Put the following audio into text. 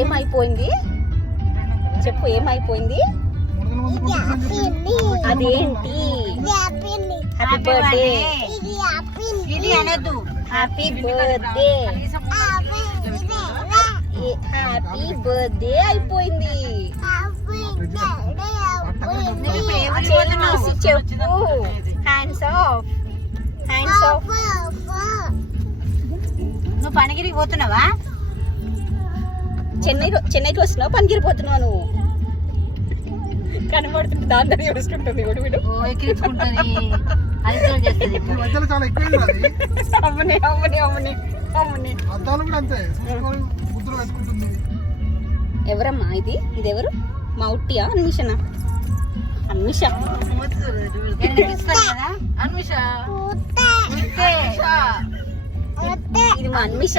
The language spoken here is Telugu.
ఏమైపోయింది చెప్పు, ఏమైపోయింది? అదేంటి? Happy birthday. ఇది అనొద్దు. Happy birthday. హ్యాపీ బర్త్డే అయిపోయింది. చెప్పు. Hands of. Hands of. నువ్వు పనిగిరికి పోతున్నావా? చెన్నైకి వస్తున్నావు, పనికిరి పోతున్నావు నువ్వు? కనబడుతుంటే దాని దగ్గర చూసుకుంటుంది వీడు. ఎక్కించుకుంటుంది, అది చేస్తుంది. అమ్మని అమ్మని అమ్మని అమ్మని. ఎవరమ్మా ఇది? ఎవరు? మా ఉట్టియా? అన్మిషనా? అన్మిష. అన్మిష ఇది మా అన్మిష.